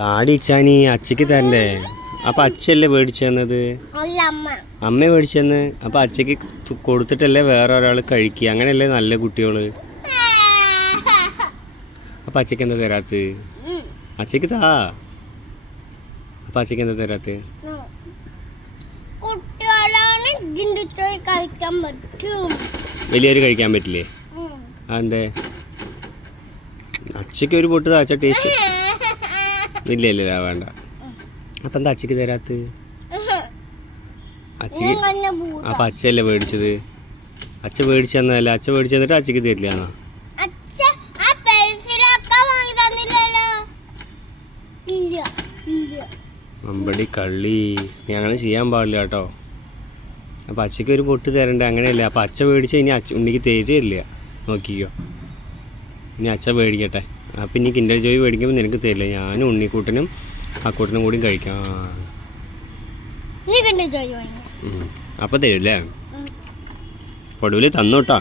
കാടിച്ചാനി അച്ചയ്ക്ക് തരണ്ടേ? അപ്പം അച്ഛല്ലേ മേടിച്ചു തന്നത്? അമ്മ മേടിച്ചു തന്ന്. അപ്പം അച്ചയ്ക്ക് കൊടുത്തിട്ടല്ലേ വേറെ ഒരാൾ കഴിക്കുക? അങ്ങനെയല്ലേ നല്ല കുട്ടികള്. അപ്പം അച്ചയ്ക്ക് എന്താ തരാത്ത്? അച്ചയ്ക്ക് താ. അപ്പം അച്ചയ്ക്ക് എന്താ തരാത്ത്? വലിയൊരു കഴിക്കാൻ പറ്റില്ലേ? അതെന്തേ? അച്ചയ്ക്ക് ഒരു പൊട്ട് താച്ച ടേസ്റ്റ് ഇല്ല ഇല്ല വേണ്ട. അപ്പം എന്താ അച്ചയ്ക്ക് തരാത്ത്? അച്ചയ്ക്ക് അപ്പം അച്ഛയല്ലേ മേടിച്ചത്? അച്ഛ മേടിച്ചു തന്നതല്ല. അച്ഛ മേടിച്ചു തന്നിട്ട് അച്ചയ്ക്ക് തരില്ല എന്നാ? അമ്പടി കള്ളി, നീ അങ്ങനെ ചെയ്യാൻ പാടില്ല കേട്ടോ. അപ്പം അച്ചയ്ക്ക് ഒരു പൊട്ട് തരണ്ടേ? അങ്ങനെയല്ലേ? അപ്പം അച്ഛ മേടിച്ചാൽ ഇനി ഉണ്ണിക്ക് തരില്ല. നോക്കിക്കോ, ഇനി അച്ഛ മേടിക്കട്ടെ. അപ്പം ഇനി കിൻഡർ ജോയ് മേടിക്കുമ്പോൾ നിനക്ക് തരില്ല. ഞാനും ഉണ്ണിക്കൂട്ടനും അക്കൂട്ടനും കൂടിയും കഴിക്കാം. അപ്പം തരില്ലേ? ഒടുവിൽ തന്നോട്ടാ.